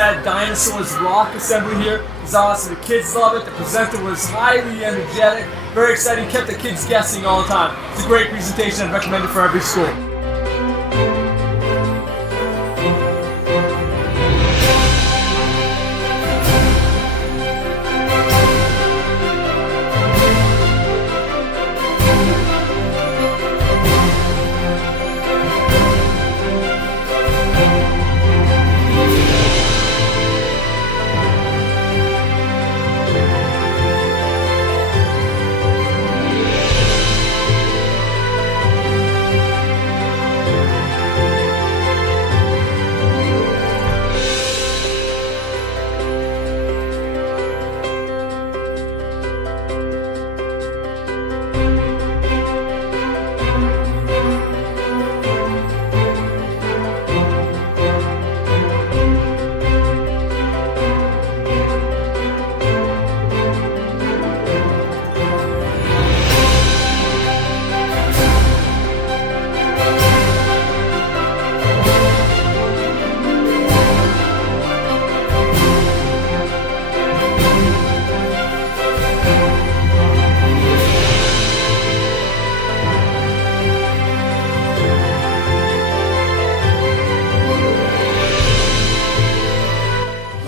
had Dinosaurs Rock Assembly here. It was awesome. The kids love it. The presenter was highly energetic, very exciting, kept the kids guessing all the time. It's a great presentation. I'd recommend it for every school.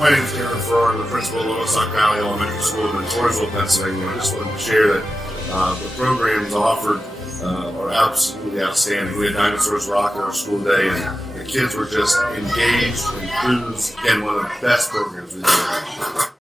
My name is Aaron Farrar. I'm the principal of Lowestoft Valley Elementary School in Torresville, Pennsylvania. I just wanted to share that the programs offered are absolutely outstanding. We had Dinosaurs Rock at our school day, and the kids were just engaged, enthused. Again, one of the best programs we've ever had.